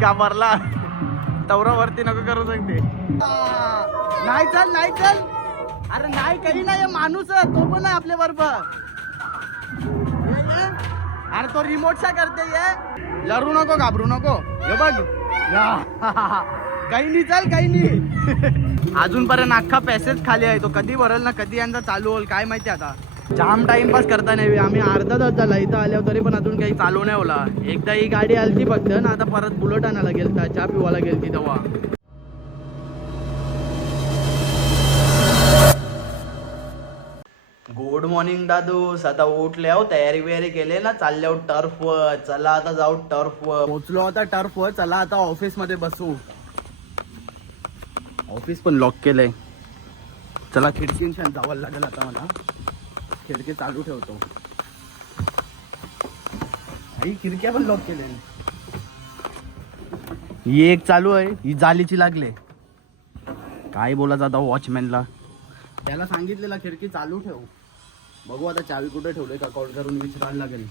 घाबरला तवरावरती नको करू सांगते. नाही चल नाही चल, अरे नाही काही नाही, माणूस तो पण आहे आपल्या बरोबर. अरे तो रिमोटचा करते ये, लढू नको घाबरू नको. हे बघ काही नाही, चल काही नाही. अजूनपर्यंत अख्खा पॅसेज खाली आहे, तो कधी भरल ना कधी यांचा चालू होईल काय माहिती. आता जाम टाइमपास करता नाही, आम्ही अर्धा तास झाला इथं आल्यावर तरी पण अजून काही चालू नाही होला. एकदा ही गाडी आलती फक्त ना, आता परत बुलेट आणायला गेलता, चहा पिवायला गेलती तेव्हा. गुड मॉर्निंग दादूस. आता उठले हो, तयारी बियारी केले ना, चालले हो टर्फ वर. चला आता जाऊ टर्फ वर. पोचलो आता टर्फ वर. चला आता ऑफिस मध्ये बसू. ऑफिस पण लॉक केलंय. चला खिडकींशान जावं लागेल आता मला. खिडकी चालू ठेवतो. ही खिडक्या पण लॉक केले. ही एक चालू आहे, ही जालीची लागले. काय बोलायचं आता वॉचमॅनला. त्याला सांगितलेला खिडकी चालू ठेव. बघू आता चावी कुठे ठेवले का, कॉल करून विचारायला लागेल.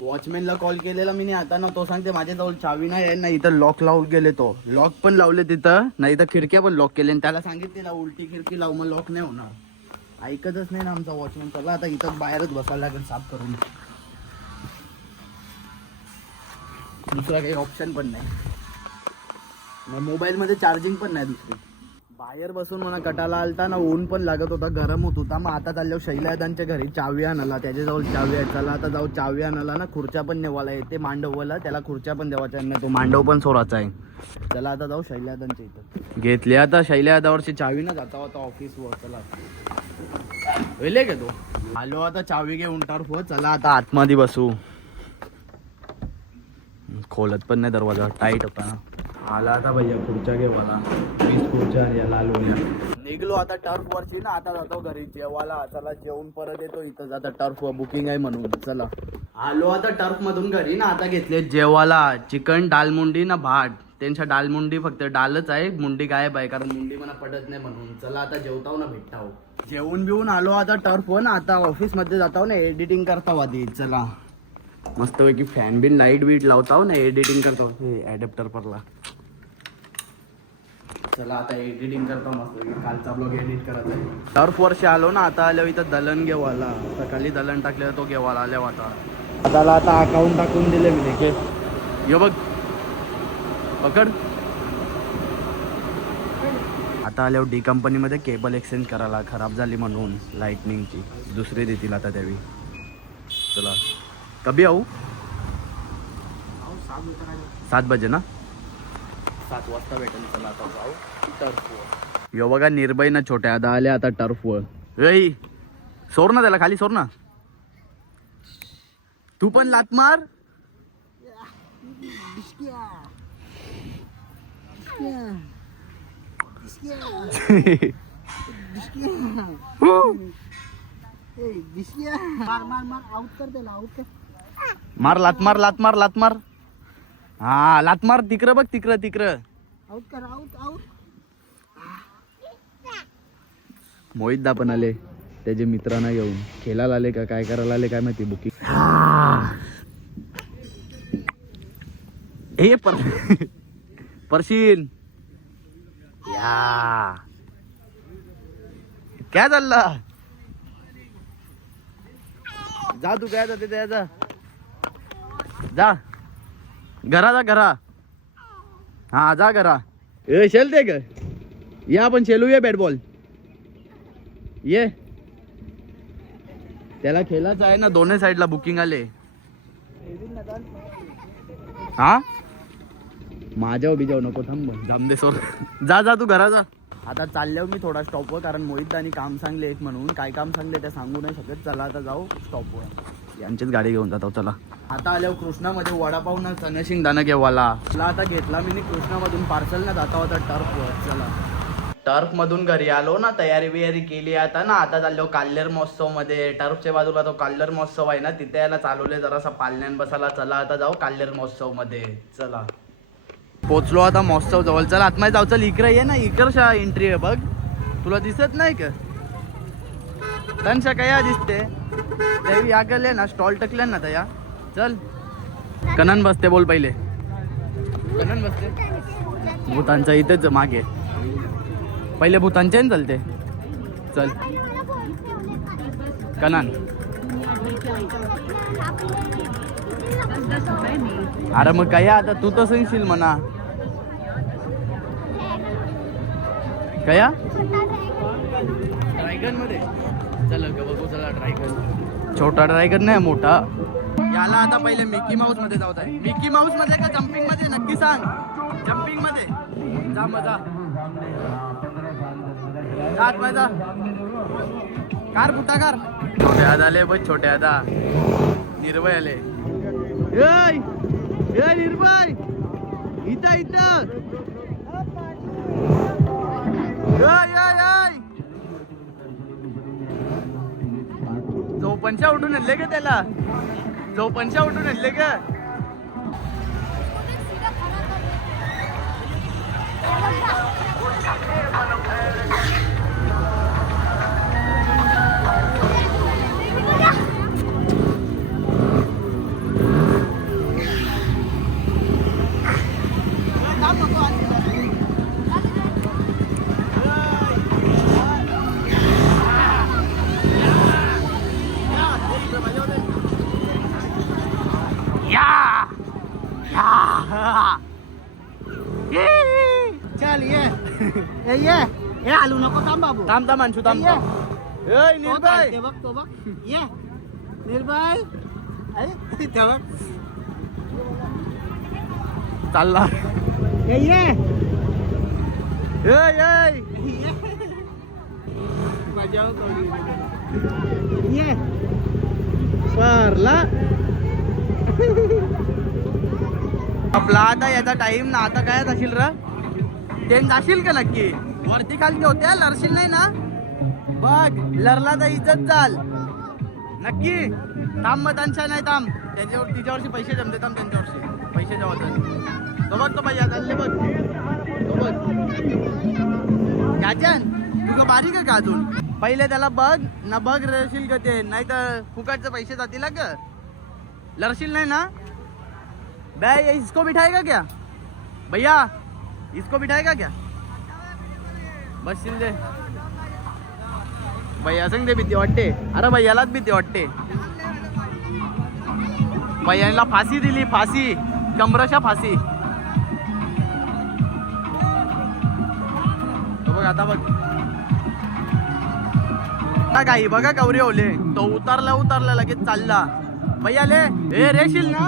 वॉचमॅनला कॉल केलेला मी आता ना, तो सांगते माझ्याजवळ चावी नाही आहे ना, इथं लॉक लावून गेले. तो लॉक पण लावले तिथं, नाही तर खिडक्या पण लॉक केले. त्याला सांगितलेला उलटी खिडकी लाव, मग लॉक नाही होणार. ऐकतच नाही ना आमचा वॉचमॅन. चला आता इथं बाहेरच बसायला लागेल साफ करून. दुसरा काही ऑप्शन पण नाही. मोबाईल मध्ये चार्जिंग पण नाही दुसरी. बाहेर बसून मला कटाला आलता ना, ऊन पण लागत होता, गरम होत होता. मग आता चाललो शैलादांच्या घरी चावी आणायला. त्याच्याजवळ चावी आहे. चला आता जाऊ चावी आणायला ना. खुर्च्या पण नेवायला येते मांडवला, त्याला खुर्च्या पण देवाच्या ना, तो मांडव पण सोराचा आहे. चला आता जाऊ शैलादांच्या इथं. घेतली आता शैलादावरची चावी ना, जाता होता ऑफिसवर. चला वेले का तो आलो आता चावी घेऊन टर्फ. चला आता आतमध्ये बसू. खोलत पण नाही दरवाजा, टाईट होता ना. आला आता भैया खुर्च्या घे मला. 20 खुर्च्या याला आलो. निघलो आता टर्फ वरची ना. आता जातो घरी जेवायला. चला जेवून परत येतो इथं. आता टर्फ बुकिंग आहे म्हणून. चला आलो आता टर्फ मधून घरी ना. आता घेतले जेवायला चिकन डालमुंडी ना भात. त्यांच्या डालमुंडी फक्त डालच आहे, मुंडी गायब आहे, कारण मुंडी मला पडत नाही म्हणून. चला आता जेवताव ना, भेटताव. जेवून बिवून आलो आता टर्फ ना. आता ऑफिस मध्ये जाताव ना, एडिटिंग करताव आधी. चला मस्त पैकी फॅन बिन लाईट बीट लावताव ना, एडिटिंग करताव. हे ॲडॅप्टर परला. चला आता एडिटिंग करतो मस्त. कालचा ब्लॉग एडिट करत आहे. टर्फ वर्ष आलो ना. आता आल्यावर इथं दलन घेवाला. सकाळी दलन टाकलेलं, तो घेवाला आल्यावर आता त्याला आता अकाउंट टाकून दिले मी. देखील यो बघ पकड. आता आल्यावर डी कंपनीमध्ये केबल एक्सचेंज करायला, खराब झाली म्हणून लाईटनिंगची. दुसरी देतील आता त्यावेळी. चला कभी आऊ? 7 बजे ना, 7 वाजता भेटेल. चला आता जाऊ टर्फ. यो बघा निर्भय ना छोट्या आता आल्या आता टर्फवर. ए सोर ना त्याला, खाली सोर ना. तू पण लात मार. मार लात मार लात मार लात मार. हा लात मार. तिकडं बघ, तिकडं तिकडं. मोहित दा पण आले त्याचे मित्रांना घेऊन. खेळायला आले का काय करायला आले काय माहिती. बुकिंग हे परशीन या काय चाललं. जा तू काय जाते त्याचा. जा घरा जा घरा. हा जा घरा. ए खेळते का या आपण खेळूया बॅट बॉल. ये त्याला खेळायचं आहे ना. दोन्ही साईडला बुकिंग आले. हा माझ्यावर बिजाव नको, थांब जामदे सोर. जा जा तू घरा जा. आता चालल्यावर मी थोडा स्टॉपवर, कारण मोहित आणि काम सांगले आहेत म्हणून. काय काम सांगले ते सांगू नाही शकत. चला आता जाऊ स्टॉपवर. यांचीच गाडी घेऊन जातो. चला आता आल्यावर कृष्णामध्ये वडापाव ना चणशिंग दाणं घेवाला. चला आता घेतला मी कृष्णामधून पार्सल ना. जाता होता टर्फवर. चला टर्फ मधून घरी आलो ना. तयारी बियारी केली आता ना. आता चाललो काल्हेर महोत्सव मध्ये. टर्फच्या बाजूला तो काल्हेर महोत्सव आहे ना, तिथे याला चालवले जरासा पालण्यान बसायला. चला आता जाऊ काल्हेर महोत्सव मध्ये. चला पोचलो आता महोत्सव जवळ. चला आतमध्ये जाऊ. चल इकडे ये ना. इकडच्या एंट्री आहे बघ. तुला दिसत नाही का तनशा काय दिसते. त्यावेळी या गेले ना, स्टॉल टकले ना तया. चल कनन बसते बोल पहिले. कनन बसते भूतांचा इथेच मागे. पहिले भूतांचे ना चलते. चल कनन. अरे मग काय आता तू तर सांगशील म्हणा. कया ड्रॅगन मध्ये चला बघू. चला ड्रॅगन. छोटा ड्रॅगन नाही मोठा. याला आता पहिले मिकी माऊस मध्ये जाऊ आहे. मिकी माऊस मध्ये का जम्पिंग मध्ये नक्की सांग. जम्पिंग मध्ये जा मजा. जात मजा कार बुटा कार. छोटे हात आले बघ. छोटे आता निर्भय आले. निर्भय इथं इथं. चौपनशा उठून आणले का त्याला. चौपनशा उठून आणले का. चल ये हलू नको. थांब बाबू. थांब थांब अंशू थांब. निर्भय ते बघ तो बघ. ये निर्भय. अरे ते बघ चालला. ये ये परला. आपला आता याचा टाइम ना. आता काय जाशील र. ते जाशील का नक्की. वरती खालती होत्या लरशील नाही ना. बघ लरला तर इज्जत चाल नक्की. थांब मग त्यांच्या नाही थांब. त्याच्यावर तिच्यावरची पैसे जमते. थांब त्यांच्यावरची पैसे जेव्हा चाल. तो बघ तो पाहिजे चालले बघ. तो बघ घ्याच्यान तुझं बारीक आहे का अजून. पहिले त्याला बघ ना. बघ रशील का ते. नाही तर फुकटचे पैसे जातील का. लरशील नाही ना. भैया इसको बिठाएगा क्या भैया. इसको बिठाएगा क्या. बस दे भैया संग दे. भीती वाटते. अरे भैयालाच भीती वाटते. भैयाला फाशी दिली. फाशी कमरशा फाशी. बघ आता बघ काही बघा गौरी ओले. तो उतरला लगेच चालला. भैया ले ए रेशील ना.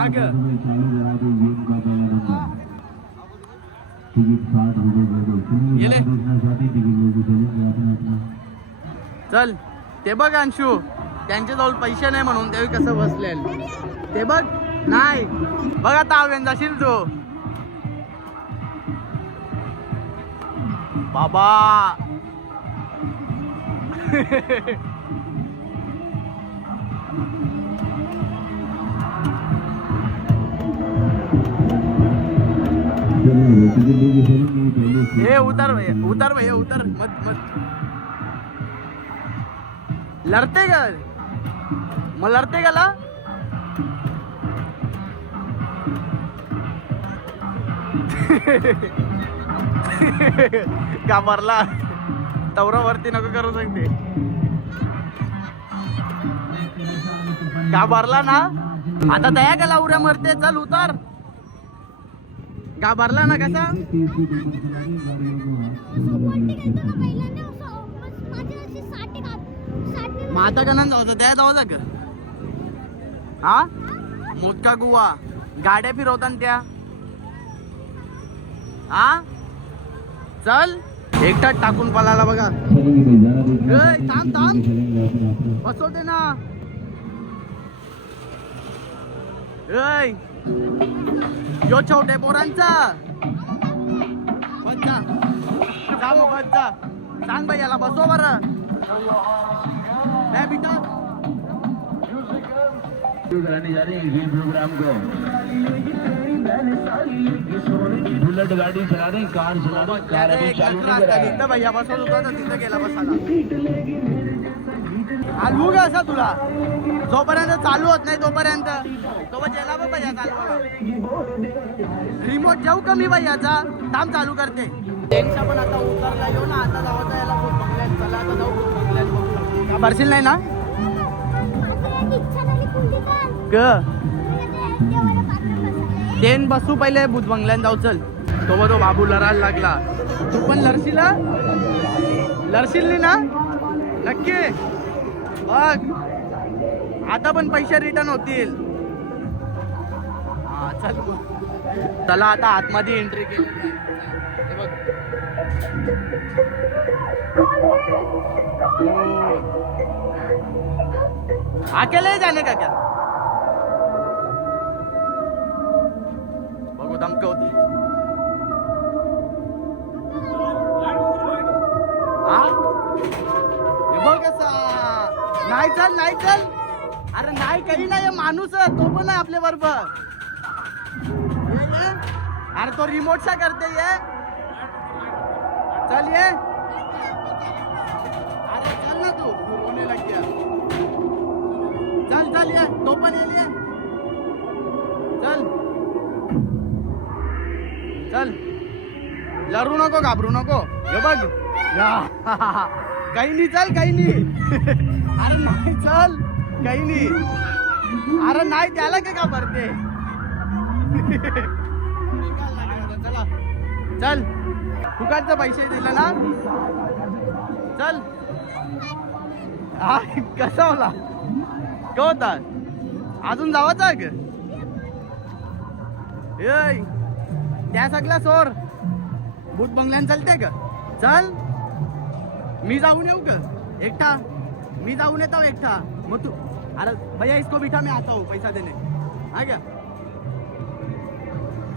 आग चल. ते बघ अंशू त्यांच्याजवळ पैसे नाही म्हणून ते कसं बसले. ते बघ नाही बघ आता आवेन जाशील तू. बाबा ए उतर भैया उतर मत लढते का. मग लढते का ला. घाबरला. तवरावरती नको करू शकते. घाबरला ना. आता दया का लावऱ्या मरते. चल उतर. घाबरला ना कसा. माता का नाही जाऊ त्या जाऊ का. हा मोठा गुवा गाड्या फिरवतात त्या. हा चल एकटाच टाकून पळाला बघा. थांब थांब बसवते ना. यो छोटे पोरांचा बच्चा जा मग बच्चा. सांग भाई याला बसव बरं. बेटा कराने जा रहे हैं इस प्रोग्राम को. बुलेट गाड़ी चला रहे हैं. कार चला रहे हैं. कार अभी चालू नहीं करा है. भैया बसवत होता तर तिथं गेला बसाला. चालवू का असा तुला जोपर्यंत चालू होत नाही तोपर्यंत सोबत यायला बघ या चालवायला रिमोट जाऊ कमी बाई याचा थांब चालू करते त्यांचा पण आता उतरला येऊ ना आता जाऊ याला बघल्यात चला आता जाऊ बघल्यात बघू का भरशील नाही ना ट्रेन बसू पहिले भूत बंगल्यात जाऊ चल तो बाबू लढायला लागला तू पण लढशील ना नक्की बघ आता पण पैसे रिटर्न होतील हा चल चला आता आतमध्ये एंट्री केली हे बघ अकेले जाणे का क्या बघू धमकवती हा हे बघ कसा नाही चल अरे नाही काही नाही माणूस तो पण आहे आपल्या बरोबर अरे तो रिमोटचा करते ये चल ये अरे चल ना तू रोने लग गया चल ये तो पण ये चल लढू नको घाबरू नको हे बघ काही नाही चल काही नाही अरे नाही चल काही नाही अरे नाही त्याला का भरते चला चल फुकाटचे पैसे दिले ना चल हा कसा होला का होता अजून जावाचा ग त्या सगळ्या सोर भूत बंगल्यान चलते का चल मी जाऊन येऊ का एकटा मी जाऊन येतो एकटा मग तू अरे भैया इसको बिठा मैं आता हूँ पैसा देने हा क्या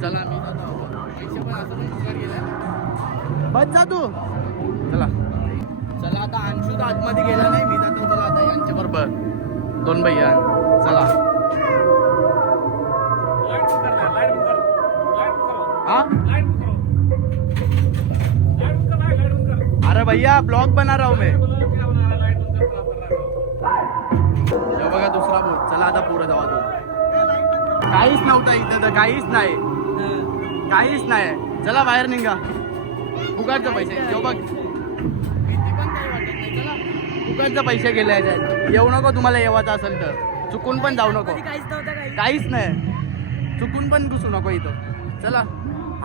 चला मी जातो पैसे पण असं पण फुकट गेले बस जा तू चला आता अंशू तर आतमध्ये गेला नाही मी जातो चला आता यांच्या बरोबर दोन भैया चला हा अरे भैया ब्लॉग बना रहा हूँ मैं बघा दुसरा बोट चला आता पुढे जावा तू काहीच नव्हतं इथं तर काहीच नाही चला बाहेर निघा फुकटचे पैसे जेव बघ भीती पण काही वाटत नाही चला फुकटचे पैसे गेले याच्यात येऊ नको तुम्हाला येवायचं असेल तर चुकून पण जाऊ नको काहीच नाही चुकून पण घुसू नको इथं चला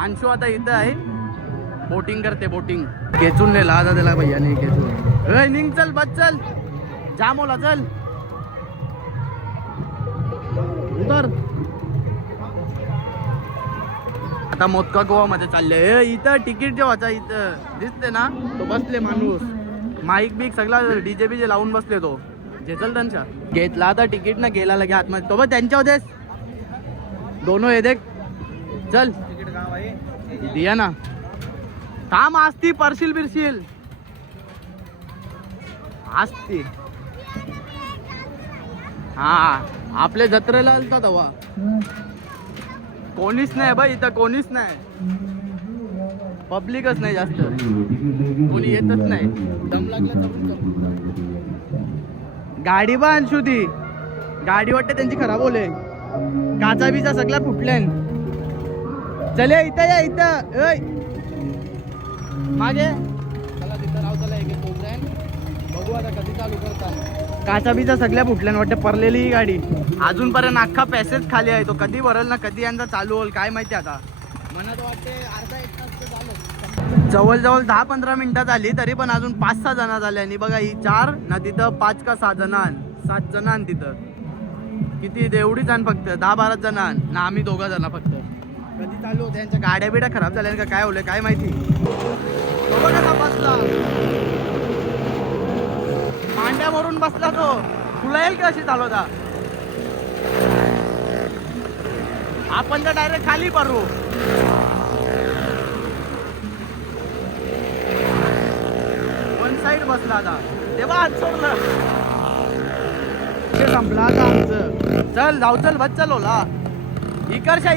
अंशू आता इथं आहे बोटिंग करते बोटिंग खेचून नेला आता त्याला भैया नाही खेचून निघ चल बस चल जाम होला चल उतर आता मोदका गोवा मध्ये चालले इथं तिकीट जेव्हाचा इथं दिसते ना तो बसले माणूस माईक बीक सगळा डीजे बीजे लावून बसले तो चल त्यांच्या घेतला आता तिकीट ना गेला लगे आतमध्ये तो बघ त्यांच्या होतेस दोनों हे देख चल तिकीट का भाई दिया ना काम असती परशील बिरशील असती हा आपल्या जत्रेला आलता तेव्हा कोणीच नाही बाई इथं कोणीच नाही पब्लिकच नाही जास्त कोणी येतच नाही दम लागला गाडी बा अंशू ती गाडी वाटते त्यांची खराब होले काचा बिचा सगळ्या फुटल्यान चले इथं या इथं मागे चला तिथं राव चला एक बघू आता कधी चालू करता काचा बिचा सगळ्या फुटल्यान वाटते परलेली ही गाडी अजूनपर्यंत अख्खा पॅसेज खाली आहे तो कधी भरल ना कधी यांचा चालू होईल काय माहिती आता मनात वाटते अर्धा एक तास झालं जवळजवळ 10-15 मिनिटं झाली तरी पण अजून 5-6 जण झाले आणि बघा ही 4 ना तिथं 5 का 6 जण 7 जण तिथं किती एवढी जण फक्त 10-12 जण ना आम्ही 2 जण फक्त कधी चालू होते यांच्या गाड्या बिड्या खराब झाल्या का काय होले काय माहिती तो बघा बसला मांड्यावरून बसला तो तुला येईल का अशी चालवता आपण तर डायरेक्ट खाली पडू वन साइड बसला आता तेव्हा हात सोडलं ते संपला आता आमचं चल जाऊ चल बस चल ओला इकडच्या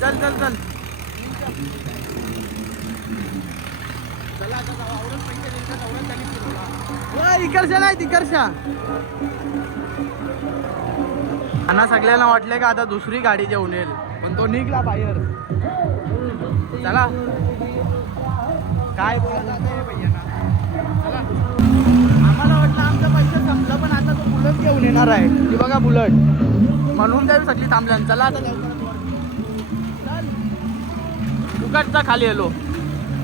चल चल चल चला आता जाऊ आवडून पैसे इकडच्या नाही तिकडच्या. त्यांना सगळ्यांना वाटले का आता दुसरी गाडी जेवून येईल, पण तो निघला बाहेर. चला काय बोलत आहे भैया. चला आम्हाला वाटलं आमचं पैसे संपलं, पण आता तो बुलट घेऊन येणार आहे. ती बघा बुलट, म्हणून त्या सगळी थांबल्या. चला आता फुकटचा खाली आलो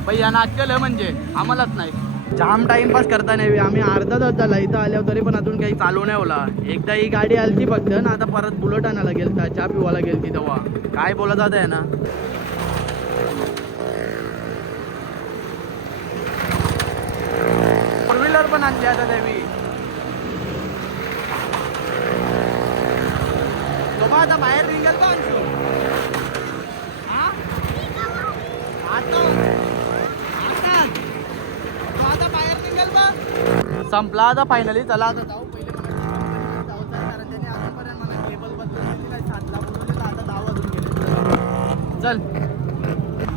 भैया. नाच केलं म्हणजे आम्हालाच नाही. जाम टाइमपास करता नाही. आम्ही अर्धा तास झाला इथं आल्यावर, तरी पण अजून काही चालू नाही होला. एकदा ही गाडी आलती फक्त ना, आता परत बुलट आणायला गेलता, चहा पिवायला गेलती तेव्हा. काय बोलत जात आहे ना. फोर व्हीलर पण आणली आता देवी. तो आता बाहेर निघत का अंशू? आता बाहेर निघेल बा. संपला आता फायनली. चला आता जाऊ. पहिले कारण त्याने अजूनपर्यंत मला केबल बदलून काय 7 ला बोलवलेलं, आता 10 वाजून गेले. चल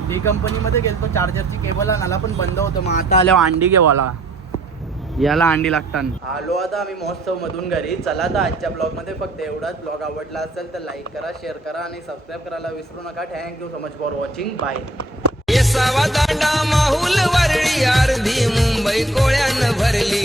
डी कंपनीमध्ये गेलतो, चार्जरची केबल आणायला पण बंद होतं. मग आता आल्यावर अंडी घेवाला, याला अंडी लागतात. आलो आता आम्ही महोत्सव मधून घरी. चला तर आजच्या ब्लॉगमध्ये फक्त एवढाच. ब्लॉग आवडला असेल तर लाईक करा, शेअर करा आणि सबस्क्राईब करायला विसरू नका. Thank you so much for watching. Bye. Yesava Danda Mahul Worli अर्धी मुंबई कोळ्यानं भरली.